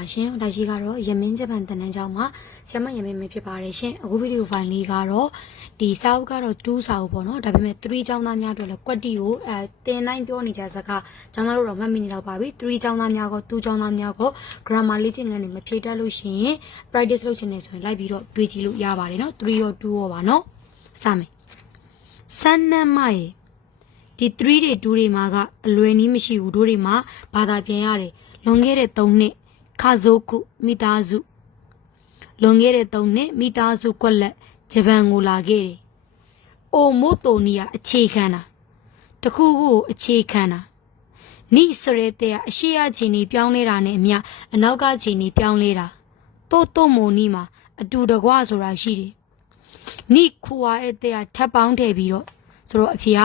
ပါရှင်။ဒါရှိကတော့ရမင်းဂျပန်တန်တန်းကျောင်းမှာဆရာမရမင်းမေဖြစ်ပါတယ်ရှင်။အခုဗီဒီယိုဖိုင်လေးကတော့ဒီစာအုပ်ကတော့2စာအုပ်ပေါ့နော်။ဒါပေမဲ့3ကျောင်းသားများတို့လည်းကွက်တီကိုတင်နိုင်ပြောနေကြစကားကျောင်းသားတို့တော့မှတ်မိနေတော့ပါပြီ။3ကျောင်းသားများက2ကျောင်းသားများက grammar လေ့ကျင့်ခန်းတွေမဖြေတတ်လို့ရှိရင် practice လုပ်ချင်နေဆိုရင်လိုက်ပြီးတော့တွေးကြည့်လို့ရပါတယ်နော်။3ရော2ရောပါနော်။စမယ်။စမ်းနမ်းမရေဒီ3တွေ2တွေမှာကအလွယ်နည်းမရှိဘူးတို့တွေမှာဘာသာပြန်ရတယ်။လွန်ခဲ့တဲ့3နှစ်ခါဇိုကုမိသားစုလွန်ခဲ့တဲ့3နှစ်မိသားစုကွက်လက်ဂျပန်ကိုလာခဲ့တယ်။အိုမိုတိုနီယာအခြေခံတာတခုခုအခြေခံတာနိဆိုရဲတဲ့အရှိအချင်းကြီးပြောင်းလဲတာနဲ့အမျှအနောက်ကချင်းကြီးပြောင်းလဲတာတိုးတိုးမိုနီမှာအတူတကွဆိုတာရှိတယ်။နိခူဝါရဲ့တဲ့ထပ်ပေါင်းထည့်ပြီးတော့ဆိုတော့အဖေက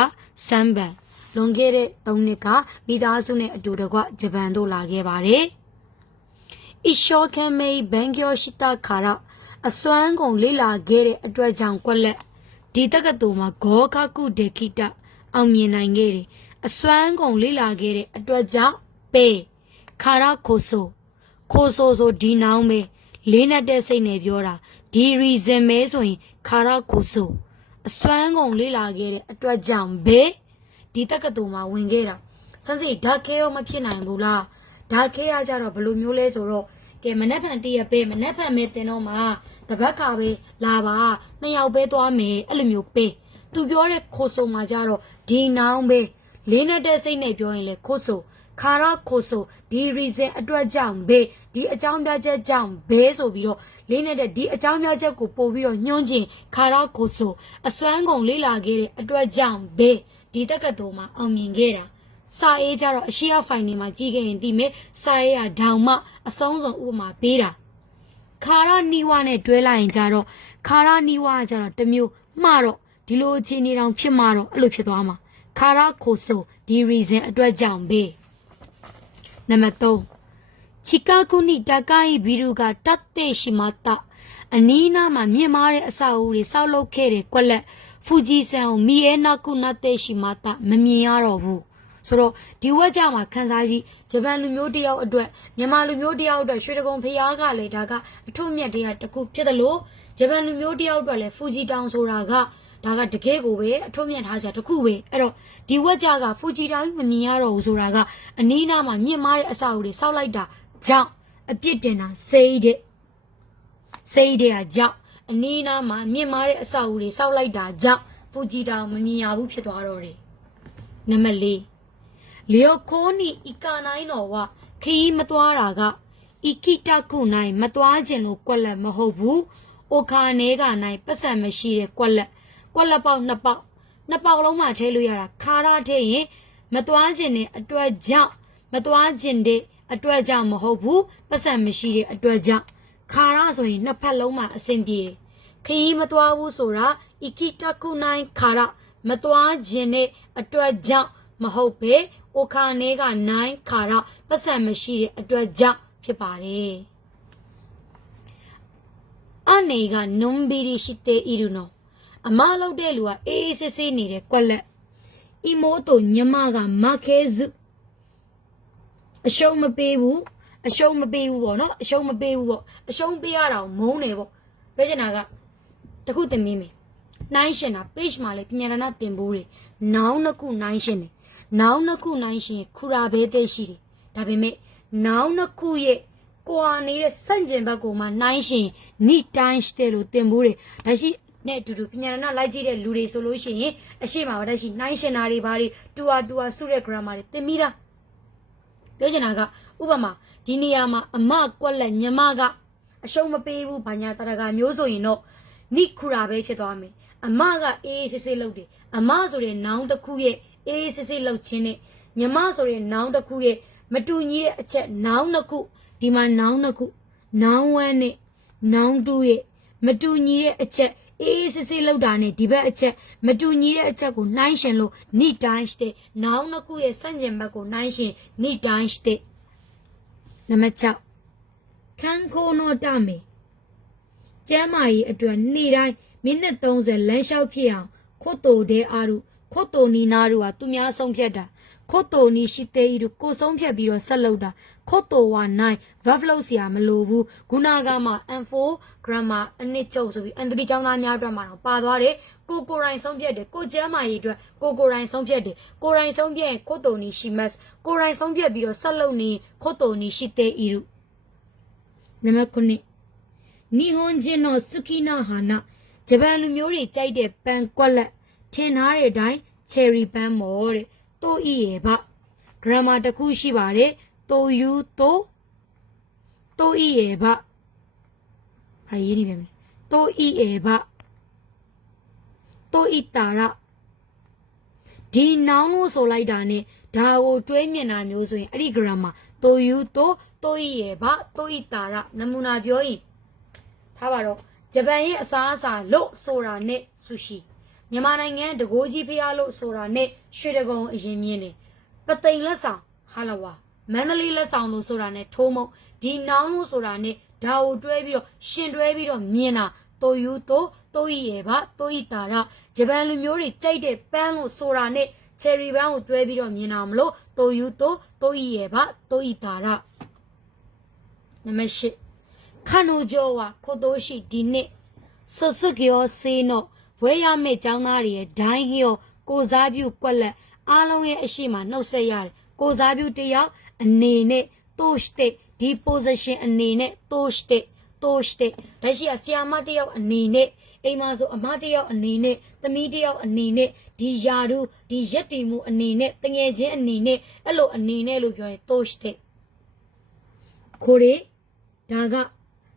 စမ်းပန်လွန်ခဲ့တဲ့3နှစ်ကမိသားစုနဲ့အတူတကွဂျပန်တို့လာခဲ့ပါတယ်။一生懸命勉強したからအစွမ်းကုန်လေ့လာခဲ့တဲ့အတွက်ကြောင့်ကွက်လက်ဒီတက္ကသိုလ်မှာဂောခကုဒေခိတအောင်မြင်နိုင်ခဲ့တယ်အစွမ်းကုန်လေ့လာခဲ့တဲ့အတွက်ကြောင့်ပေခါရခိုဆိုဒီနောင်ပဲလေးနဲ့တဲ့စိတ်နဲ့ပြောတာဒီ reason ပဲဆိုရင်ခါရခိုဆိုအစွမ်းကုန်လေ့လာခဲ့တဲ့အတွက်ကြောင့်ဘေးဒီတက္ကသိုလ်မှာဝင်ခဲ့တာစစဓာတ်ခဲရောမဖြစ်နိုင်ဘူးလားဓာတ်ခဲရကြတော့ဘယ်လိုမျိုးလဲဆိုတော့ကဲမနှက်ဖန်တည့်ရပဲမနှက်ဖန်မဲတင်တော့မှာတပတ်ခါပဲလာပါ2ယောက်ပဲသွားမယ်အဲ့လိုမျိုးပဲသူပြောတဲ့ခိုဆိုမှာကြတော့ဒီနောင်ပဲလေးနဲ့တဲ့စိတ်နဲ့ပြောရင်လေခိုဆိုခါရခိုဆိုဒီ reason အတွက်ကြောင့်ပဲဒီအကြောင်းပြချက်ကြောင့်ပဲဆိုပြီးတော့လေးနဲ့တဲ့ဒီအကြောင်းပြချက်ကိုပို့ပြီးတော့ညွှန်းခြင်းခါရခိုဆိုအစွမ်းကုန်လေးလာခဲ့တဲ့အတွက်ကြောင့်ပဲဒီတက္ကသိုလ်မှာအောင်မြင်ခဲ့တာစာရေးကြတော့အရှိရဖိုင်နေမှာကြီးခဲ့ရင်ဒီမဲ့စာရေးကဒေါင်မအဆုံးစုံဥပမာပေးတာခါရနီဝနဲ့တွဲလိုက်ရင်ကြတော့ခါရနီဝကကြတော့တမျိုးမှားတော့ဒီလိုအခြေအနေတောင်ဖြစ်မှာတော့အဲ့လိုဖြစ်သွားမှာခါရခိုဆိုဒီ reason အတွက်ကြောင့်ပဲနံပါတ်3ချီကာကူနီတကိုင်ဘီရူကတတ်တဲ့ရှိမတာအနီးနားမှာမြင့်မားတဲ့အဆောက်အဦတွေဆောက်လုပ်ခဲ့တဲ့ကွက်လက်ဖူဂျီဆန်ကိုမီအဲနာကုနတ်တဲ့ရှိမတာမမြင်ရတော့ဘူးဆိုတော့ဒီဝက်ကြမှာခန်းစားကြီးဂျပန်လူမျိုးတယောက်အတွက်မြန်မာလူမျိုးတယောက်အတွက်ရွှေတကုံဖျားကလည်းဒါကအထုမြတ်တရားတစ်ခုဖြစ်တယ်လို့ဂျပန်လူမျိုးတယောက်အတွက်လည်းဖူဂျီတောင်ဆိုတာကဒါကတကယ်ကိုပဲအထုမြတ်ထားစရာတစ်ခုပဲအဲ့တော့ဒီဝက်ကြကဖူဂျီတောင်မမြင်ရတော့ဘူးဆိုတာကအနီးနားမှာမြင့်မားတဲ့အဆောက်အဦတွေဆောက်လိုက်တာကြောင့်အပြစ်တင်တာစိတ်တဲ့ကကြောင့်အနီးနားမှာမြင့်မားတဲ့အဆောက်အဦတွေဆောက်လိုက်တာကြောင့်ဖူဂျီတောင်မမြင်ရဘူးဖြစ်သွားတော့တယ်နံပါတ်4လျော်ခိုးနီဤကာနိုင်တော်ဝခီးမသွားတာကဤခိတကုနိုင်မသွားခြင်းလို့ကွက်လက်မဟုတ်ဘူး။အိုခါနဲကနိုင်ပတ်စံမရှိတဲ့ကွက်လက်ပေါက်2ပေါက်လုံးမှထဲလို့ရတာခါရထဲရင်မသွားခြင်းတဲ့အတွက်ကြောင့်မသွားခြင်းတဲ့အတွက်ကြောင့်မဟုတ်ဘူးပတ်စံမရှိတဲ့အတွက်ကြောင့်ခါရဆိုရင်နှစ်ဖက်လုံးမှအဆင်ပြေတယ်။ခီးမသွားဘူးဆိုတာဤခိတကုနိုင်ခါရမသွားခြင်းတဲ့အတွက်ကြောင့်မဟုတ်ပဲโอคาเนကနိုင်ခါရပတ်စံမရှိတဲ့အတွက်ကြောင့်ဖြစ်ပါတယ်အနေကနွန်ဘီရီရှိတဲ့အီရူနောအမလောက်တဲ့လူကအေးအေးဆေးဆေးနေတဲ့ကွက်လက်အီမိုးတို့ညမကမခဲစုအရှုံးမပေးဘူးပေါ့နော်အရှုံးမပေးဘူးပေါ့အရှုံးပေးရတာမုန်းတယ်ပေါ့ပြောချင်တာကတခုတင်မိမယ်နိုင်ရှင်တာ page မှာလေပညာရဏတင်ဘူးတွေနောင်နှစ်ခုနိုင်ရှင်တယ်နောင်နှစ်ခုနိုင်ရှင်ခူရာဘဲတဲ့ရှိတယ်ဒါပေမဲ့နောင်နှစ်ခုရဲ့ကွာနေတဲ့စန့်ကျင်ဘက်ကိုမှနိုင်ရှင်နိတိုင်းတဲ့လို့တင်ဘူးတွေဒါရှိနဲ့အတူတူပညာရဏလိုက်ကြည့်တဲ့လူတွေဆိုလို့ရှိရင်အရှိမပါတဲ့ရှိနိုင်ရှင်တာတွေဘာတွေတူဟာစုတဲ့ grammar တွေတင်ပြီးသားပြောချင်တာကဥပမာဒီနေရာမှာအမကွက်လက်ညမကအရှုံးမပေးဘူးဘာညာတရကမျိုးဆိုရင်တော့နိခူရာပဲဖြစ်သွားမယ်အမကအေးစစ်စစ်လုပ်တယ်အမဆိုတဲ့နောင်တစ်ခုရဲ့အေးစစ်စစ်လှုပ်ခြင်းနဲ့ညမဆိုတဲ့နောင်တစ်ခုရဲ့မတူညီတဲ့အချက်နောင်နှစ်ခုဒီမှာနောင်နှစ်ခုနောင်ဝမ်းနဲ့နောင်တူရဲ့မတူညီတဲ့အချက်အေးစစ်စစ်လှုပ်တာနဲ့ဒီဘက်အချက်မတူညီတဲ့အချက်ကိုနှိုင်းရှင်လို့နိတိုင်းတဲ့နောင်နှစ်ခုရဲ့စန့်ကျင်ဘက်ကိုနှိုင်းရှင်နိတိုင်းတဲ့နံပါတ်6ခန်းခိုးနောတမေကျမ်းမာရေးအတွက်နေ့တိုင်းမိနစ်30လမ်းလျှောက်ဖြစ်အောင်ခွတ်တိုတဲ့အားတို့ခွတ်တိုနီနာတို့ဟာသူများဆုံးဖြတ်တာ Koto ni shiteiru, Kosong Pia Salada, Koto one nine, Vavlosia Melovu, Gunagama, and four, Grandma, and Nitoso, and the Jana Yadramano, Padare, Coco Ryan Sompiede, Kojama Hydra, Coco Ryan Sompiede, Koran Sompie, Koto ni Shimas, Koran Sompia Biro Saloni, Koto ni Shiteiru. Namakuni Nihonjin no Sukina Hana, Japan Muri Jade Pan Kola, 10 hare dine, cherry pan more, to ieba. Grandma the Kushibare, to you to ieba. To ieba. To itara. Di now so like dane, Dao 20 and using a grandma, to you to ieba, to itara, Namuna Bioi. Tavaro, Japan Sasa, lo sora ne sushi. Yamanang the Goji Pialo Sora ne Shidagon Jimini. But they lessa, Halawa. Manali Lasano Sorane, Tomo, Di Nano Sorane, Dao Drebio, Shin Drebio, Miena, Toyuto, Toieba, Toitara, Japan Muri, Tade, Pano Sorane, Terry Van Drebio, Mienamlo, Toyuto, Toieba, Toitara. Nameshi Kano Joa, Kodoshi, Dine, Sosukio, Seno. Where me Janari, dying here, goes abu quella, along a shima, no say, goes abu tea, and nene, toste, deposition and nene, toste, Rasia Siamatia and nene, Emazo Amatia and nene, the media and nene, di Jaru, di Jetimu and nene, the Yaje and nene, hello and nene, look your toste. Kore, Daga,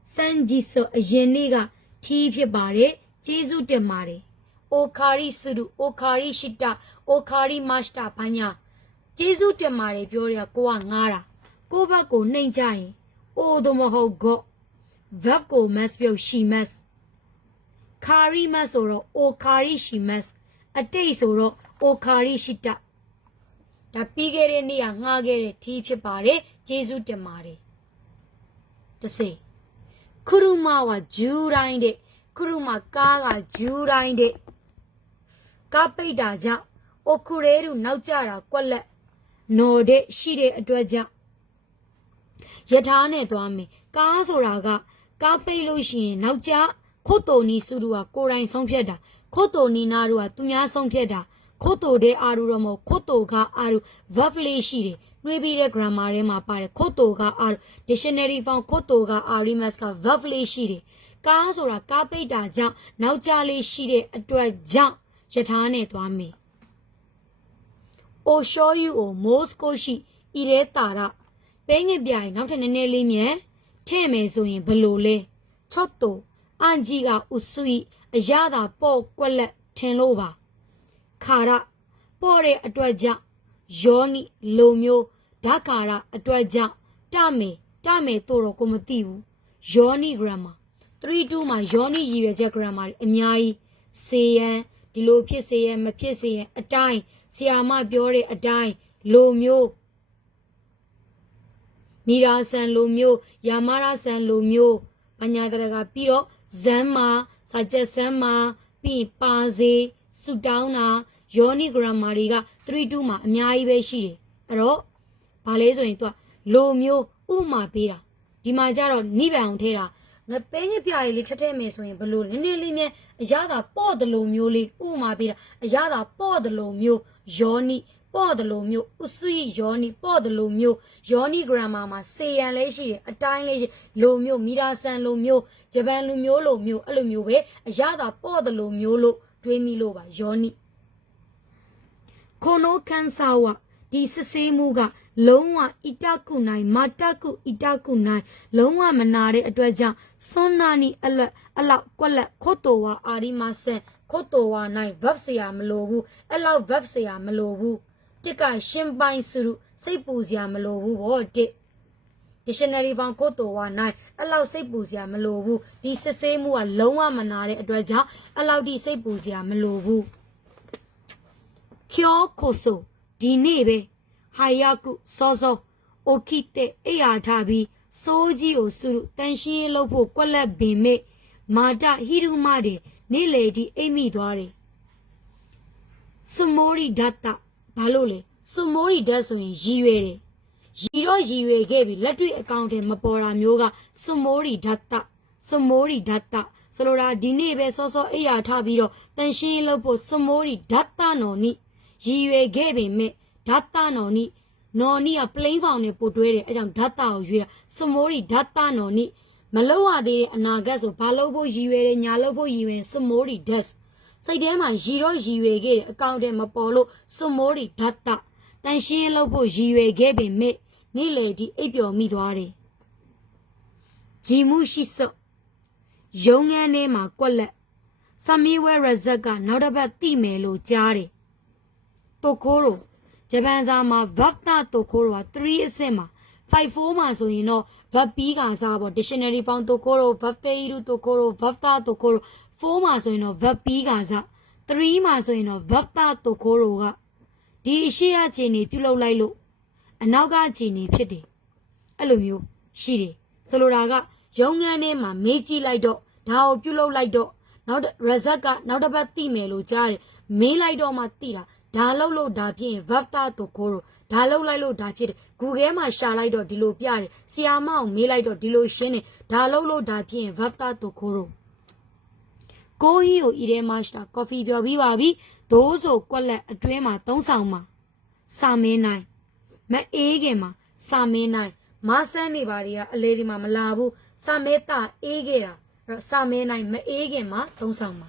San Jiso, Jeniga, Tiv Bare. Jesu de Mare, O Kari Suru, O Kari Shita, O Kari Masta Panya, Jesu de Mare, Gloria Goangara, Goba go Ninjai, O Domoho go, Vavgo Masbio she mess, Kari Masoro, O Kari she mess, a day soro, O Kari Shita. The pigere ni a ngagere tipe bare, Jesu de Mare. To say, Kurumawa Jurinde. Kuruma Kaga Jurinde Kape Daja Okureru Naujara Kola No de Shide Adwaja Yatane Dwami Kasoraga Kape Lushin Nauja Koto ni Surua Korain Sompieda Koto ni Narua Tunya Sompieda Koto de Aruromo Koto ga Aru Vavle Shide Maybe the grammar ma pare Koto ga Aru Dictionary found Koto ga Arimaska Vavle Shide Kasora Kape Daja, now Charlie Shide a drag jump, Shatane Twami. O show you o most koshi, ire tara. Bang a biai, not an enemy, Teme so in Belole, Toto, Anjiga Usui, a yada po quelle tenlova. Kara, Pore a dredja, Johnny, Lomio, Dakara a dredja, Dame Toro Comotiu, Johnny Grammar. 3-2 my Johnny Yeja grammar, Emiai, Sayan, Dilopi Sayan, Mapisian, a dime, Siama Biore a dime, Lomio Mira San Lomio, Yamara San Lomio, Panyadaga Piro, Zama, Saja Sama, Pi Paze, Sudauna, Johnny Grammariga, 3-2 my Emiai Beshi, Aro Palezo into Lomio, Uma Pira, Dimajaro, Niva Tera. The penny pia little mess when balloon, nearly me, a yada pour the low mule, Umabira, a yada pour the low mule, Johnny, pour the low mule, Usui, Johnny, pour the low mule, Johnny grandmama, say and lazy, a tiny lazy, low mule, Mira San low mule, Japan lumio, low mule, alumule, a yada pour the low mule, dreamy low by Johnny. Kono Kansawa, this same muga. Longa itaku nai mataku itaku nai longa manare adwaja sonani ala kwala kotowa arimasen kotowa nai vapsaya malobu ala vapsaya malobu tika shimbai suru saipuzya malobu wote dictionary van kotowa nai ala saipuzya malobu di sesemu a longa manare adwaja ala di saipuzya malobu kyo koso di nebe Hayaku, Sozo, Okite, Eatabi, Soji o Suru, Tanshin Lopo, Kola Bime, Mata, Hirumade, Ne Lady, Amy Dware. Sumori Data, Balole, စမိုးရီဓာတ်ဆိုရင်ရည်ရွယ်တယ်ရီတော့ရည်ရွယ်ခဲ့ပြီလက်တွေ့အကောင့်ထဲမပေါ်တာမျိုးကစမိုးရီဓာတ်စမိုးရီဓာတ်ဆိုလိုတာဒီနေ့ပဲစောစောအိယာထပြီးတော့တန်ရှင်းလုပ်ဖို့စမိုးရီဓာတ်နော်နိရည်ရွယ်ခဲ့ပေမဲ့ဓာတ်နော်နိနော်နိက plain form နဲ့ပို့တွဲတယ်အဲကြောင့်ဓာတ်ကိုရွေးတာစမိုးရီဓာတ်နော်နိမလောက်ရသေးတဲ့အနာဂတ်ဆိုဘာလို့ဖို့ရည်ရွယ်တယ်ညာလို့ဖို့ရည်ရွယ်စမိုးရီဓာတ်စိတ်ထဲမှာရည်တော့ရည်ရွယ်ခဲ့တယ်အကောင့်ထဲမပေါ်လို့စမိုးရီဓာတ်တန်ရှင်းလုပ်ဖို့ရည်ရွယ်ခဲ့ပေမဲ့နေ့လေဒီအိပ်ပျော်မိသွားတယ်ဂျီမှုရှိစော့ရုံငန်းထဲမှာကွက်လက်ဆမီဝဲရဇက်ကနောက်တစ်ပတ်တိမယ်လို့ကြားတယ်တိုခိုရိုဂျပန်စာမှာ verb တိုခိုရိုက3အဆင့်မှာ5-4မှာဆိုရင်တော့ verb ပြီးကစားပေါ့ dictionary form တိုခိုရို verb တေးရူတိုခိုရို verb တိုခိုရို4မှာဆိုရင်တော့ verb ပြီးကစား3မှာဆိုရင်တော့ verb တိုခိုရိုကဒီအရှိအချင်းနေပြုလုပ်လိုက်လို့အနောက်ကခြေနေဖြစ်တယ်အဲ့လိုမျိုးရှိတယ်ဆိုလိုတာကရုံငန်းထဲမှာမေးကြည့်လိုက်တော့ဒါကိုပြုလုပ်လိုက်တော့နောက် result ကနောက်တစ်ပတ်သိမယ်လို့ကြားတယ်မေးလိုက်တော့မှသိတာဒါလုပ်လို့ဒါဖြစ်ရင် verb တိုခိုရိုဒါလုပ်လိုက်လို့ဒါဖြစ်တယ် Google မှာရှာလိုက်တော့ဒီလိုပြတယ်ဆီယာမအောင်မေးလိုက်တော့ဒီလိုရှင်းတယ်ဒါလုပ်လို့ဒါဖြစ်ရင် verb တိုခိုရိုကိုဟီကိုဤထဲမှာရှာကော်ဖီပြောပြီးပါပြီဒိုးဆိုကွက်လက်အတွင်းမှာ3ဆောင်မှာစာမင်းနိုင်မအေးခင်မှာစာမင်းနိုင်မဆန်းနေပါတွေကအလေဒီမှာမလာဘူးစာမဲတာအေးခဲ့တာအဲ့တော့စာမင်းနိုင်မအေးခင်မှာ3ဆောင်မှာ